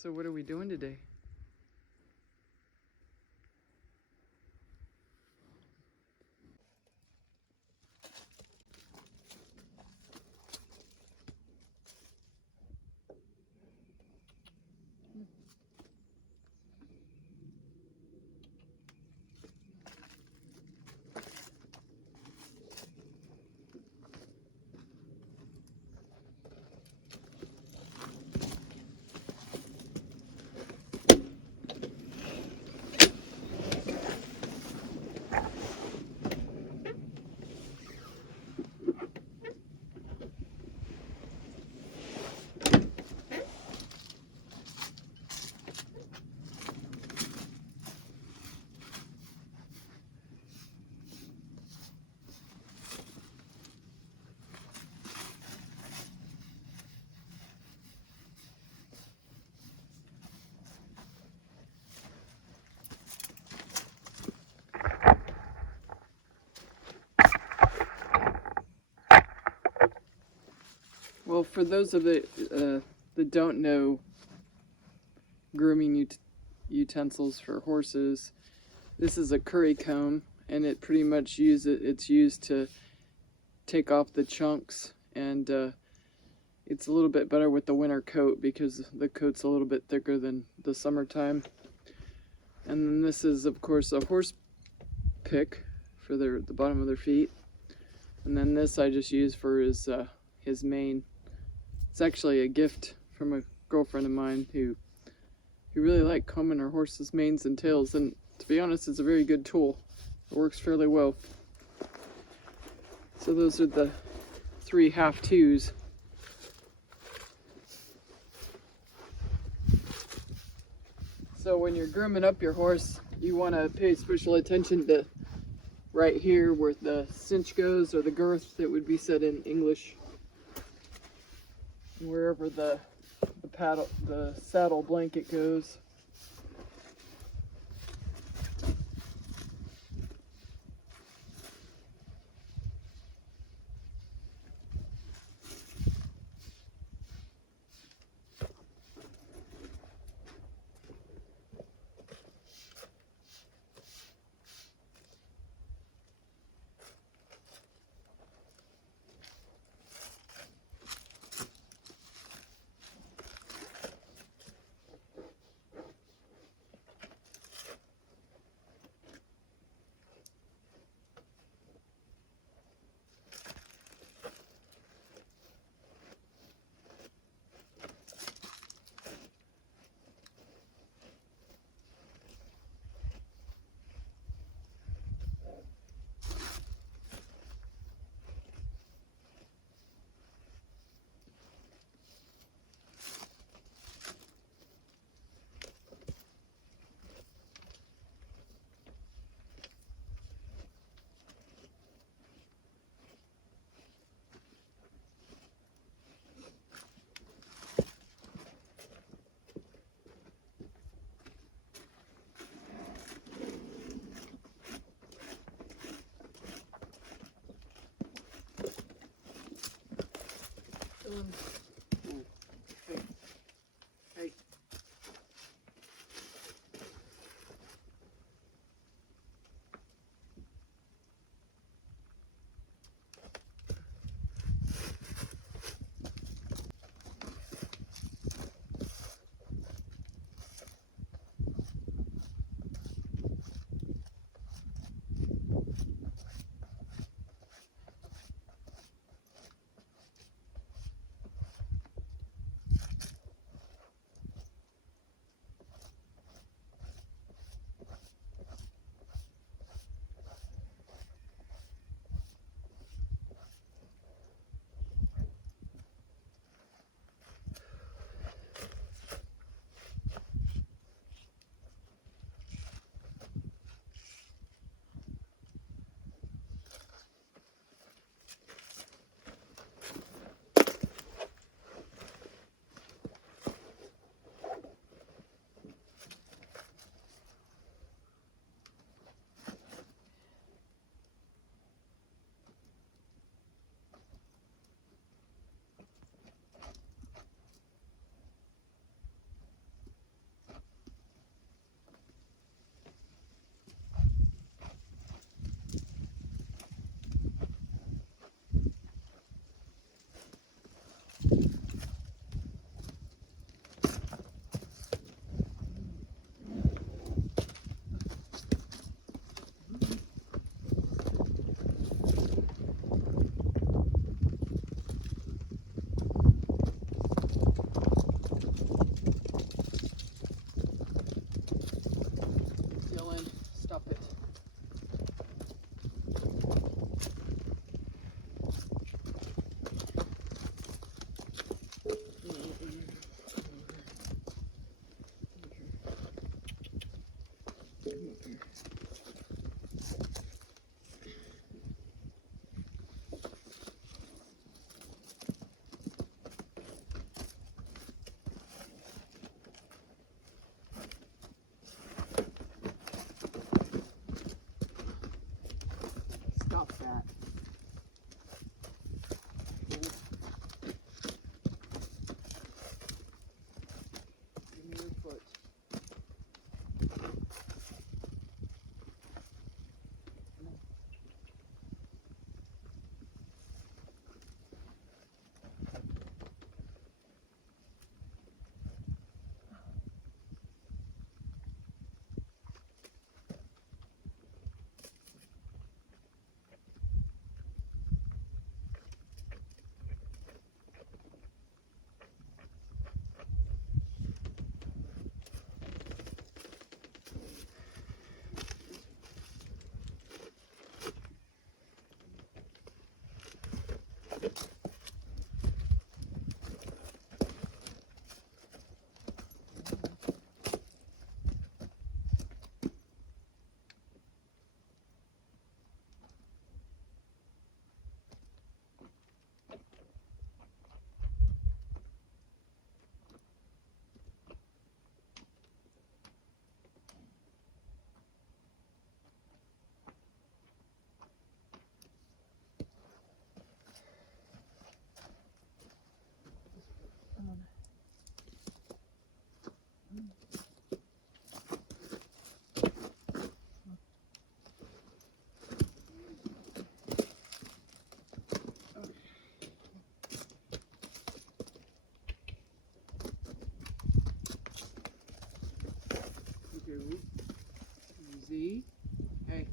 So what are we doing today? Well, for those of that don't know grooming utensils for horses, this is a curry comb, and it pretty much it's used to take off the chunks, and it's a little bit better with the winter coat because the coat's a little bit thicker than the summertime. And then this is, of course, a horse pick for the bottom of their feet, and then this I just use for his mane. It's actually a gift from a girlfriend of mine who really liked combing her horse's manes and tails, and to be honest, it's a very good tool. It works fairly well. So those are the 3 have-tos. So when you're grooming up your horse, you want to pay special attention to right here where the cinch goes, or the girth that would be said in English. Wherever the saddle blanket goes. Hey. Z. Hey.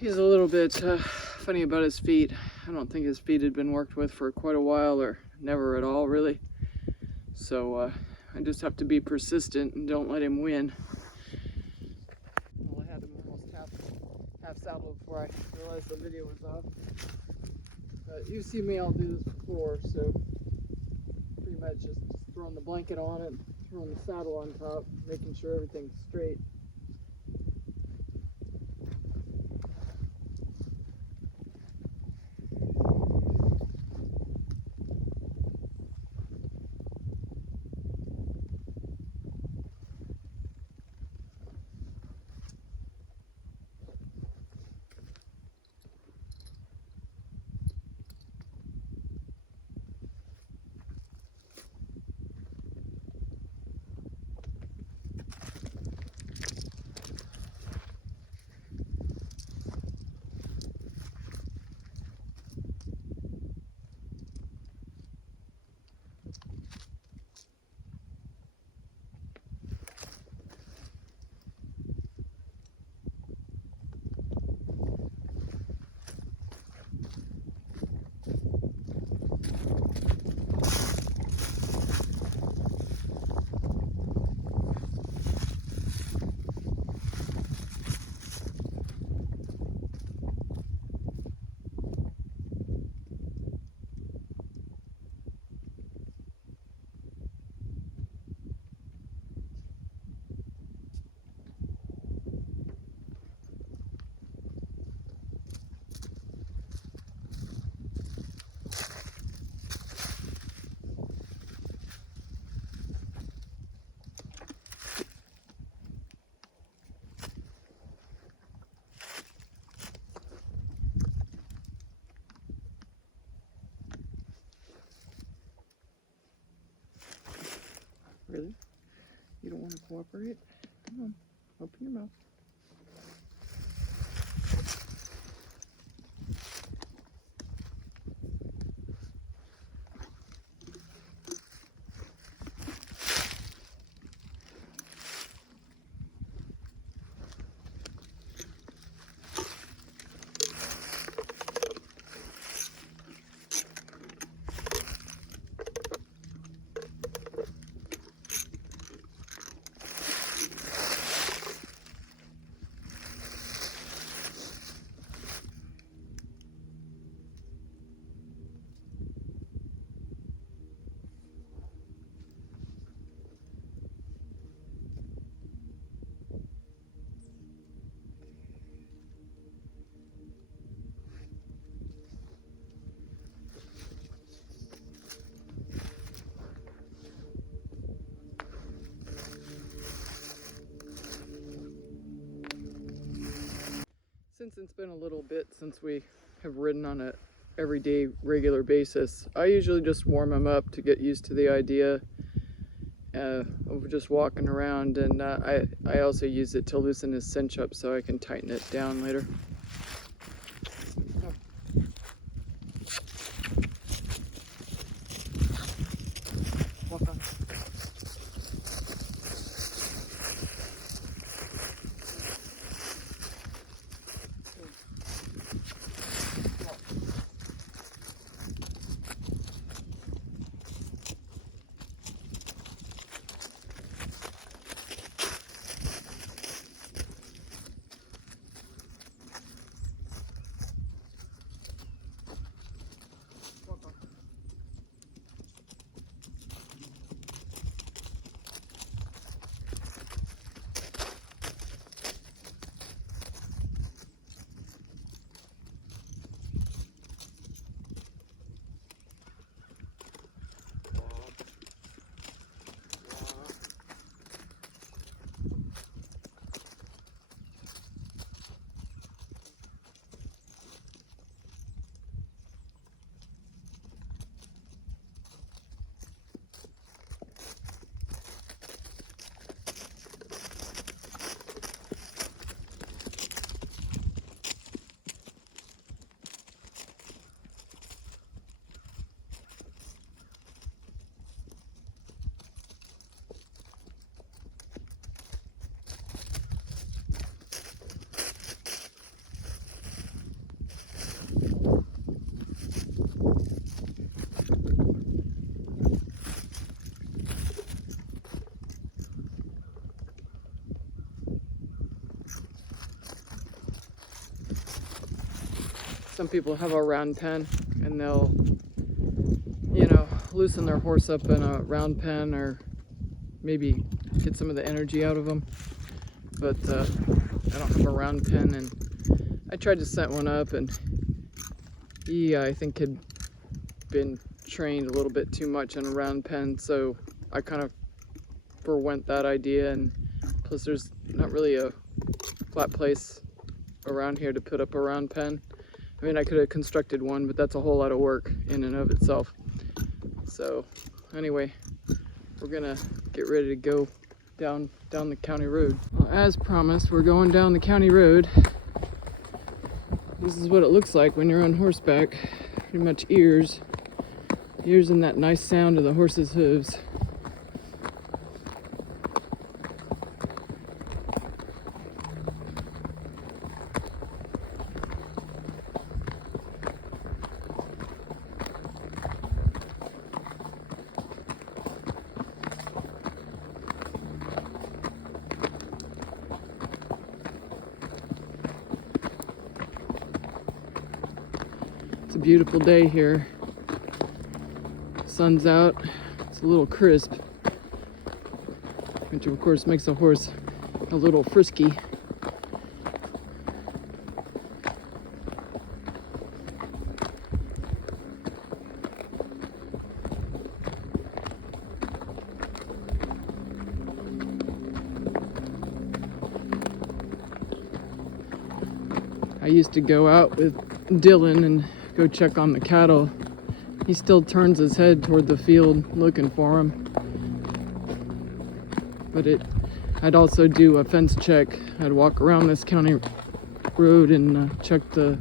He's a little bit funny about his feet. I don't think his feet had been worked with for quite a while, or never at all, really. So I just have to be persistent and don't let him win. Well, I had him almost half saddled before I realized the video was off. But you've seen me all do this before, so pretty much just throwing the blanket on it, throwing the saddle on top, making sure everything's straight. Really? You don't want to cooperate? Come on, open your mouth. Since it's been a little bit since we have ridden on a everyday regular basis, I usually just warm him up to get used to the idea, of just walking around, and I also use it to loosen his cinch up so I can tighten it down later. Walk on. Some people have a round pen and they'll, loosen their horse up in a round pen or maybe get some of the energy out of them. But I don't have a round pen, and I tried to set one up, and he, I think, had been trained a little bit too much in a round pen, so I kind of forwent that idea. And plus there's not really a flat place around here to put up a round pen. I mean, I could have constructed one, but that's a whole lot of work in and of itself. So anyway, we're gonna get ready to go down the county road. Well, as promised, we're going down the county road. This is what it looks like when you're on horseback. Pretty much ears and that nice sound of the horse's hooves. It's a beautiful day here. Sun's out. It's a little crisp, which of course makes a horse a little frisky. I used to go out with Dylan and go check on the cattle. He still turns his head toward the field looking for them. But I'd also do a fence check. I'd walk around this county road and check the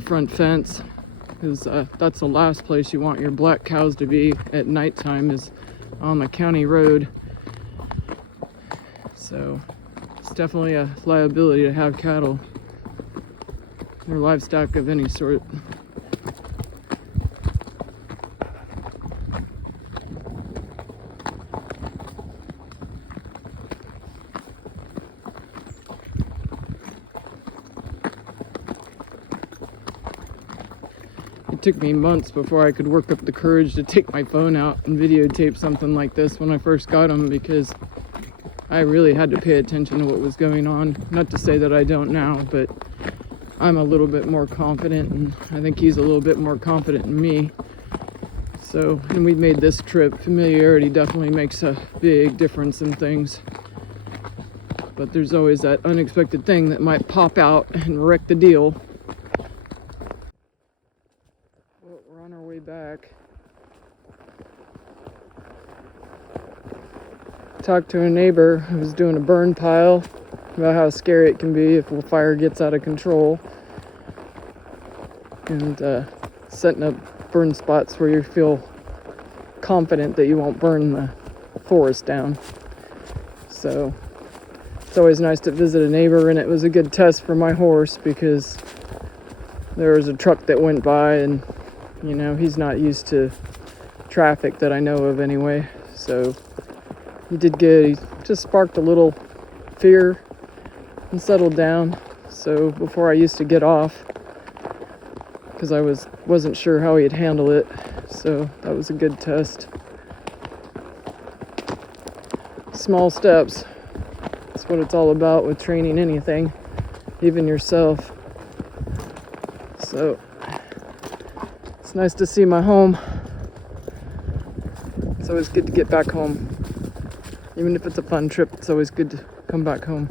front fence, because that's the last place you want your black cows to be at nighttime, is on the county road. So it's definitely a liability to have cattle or livestock of any sort. It took me months before I could work up the courage to take my phone out and videotape something like this when I first got them, because I really had to pay attention to what was going on. Not to say that I don't now, but I'm a little bit more confident, and I think he's a little bit more confident in me. So, and we made this trip. Familiarity definitely makes a big difference in things. But there's always that unexpected thing that might pop out and wreck the deal. Well, we're on our way back. talked to a neighbor who was doing a burn pile about how scary it can be if a fire gets out of control, and setting up burn spots where you feel confident that you won't burn the forest down. So it's always nice to visit a neighbor, and it was a good test for my horse because there was a truck that went by, and you know, he's not used to traffic that I know of anyway. So he did good. He just sparked a little fear and settled down. So before I used to get off, because I wasn't sure how he'd handle it. So that was a good test. Small steps. That's what it's all about with training anything, even yourself. So it's nice to see my home. It's always good to get back home. Even if it's a fun trip, it's always good to come back home.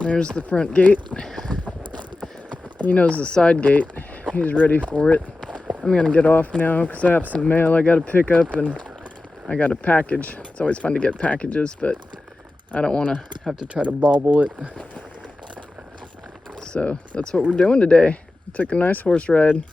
There's the front gate. He knows the side gate. He's ready for it. I'm gonna get off now because I have some mail I gotta pick up, and I got a package. It's always fun to get packages, but I don't want to have to try to bobble it. So that's what we're doing today. We took a nice horse ride.